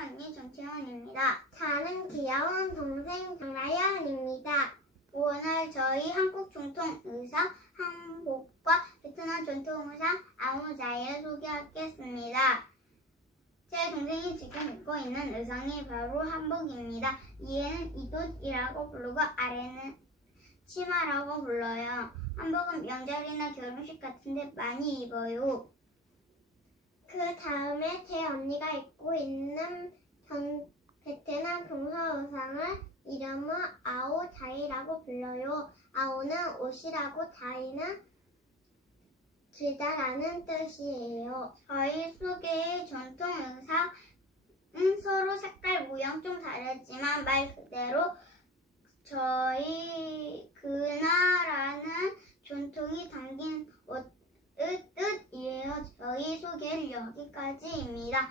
언니 정채원입니다. 저는 귀여운 동생 정라연입니다. 오늘 저희 한국 전통 의상 한복과 베트남 전통 의상 아우자이를 소개하겠습니다. 제 동생이 지금 입고 있는 의상이 바로 한복입니다. 위에는 이돛이라고 부르고 아래는 치마라고 불러요. 한복은 명절이나 결혼식 같은데 많이 입어요. 그 다음에 제 언니가 입고 있는 경- 베트남 의상을 이름은 아오자이라고 불러요. 아오는 옷이라고 자이는 길다라는 뜻이에요. 저희 속의 전통 의상은 서로 색깔 모양 좀 다르지만 말 그대로 저희 그 나라는 전통이 담긴 옷의 뜻이에요. 저희 소개는 여기까지입니다.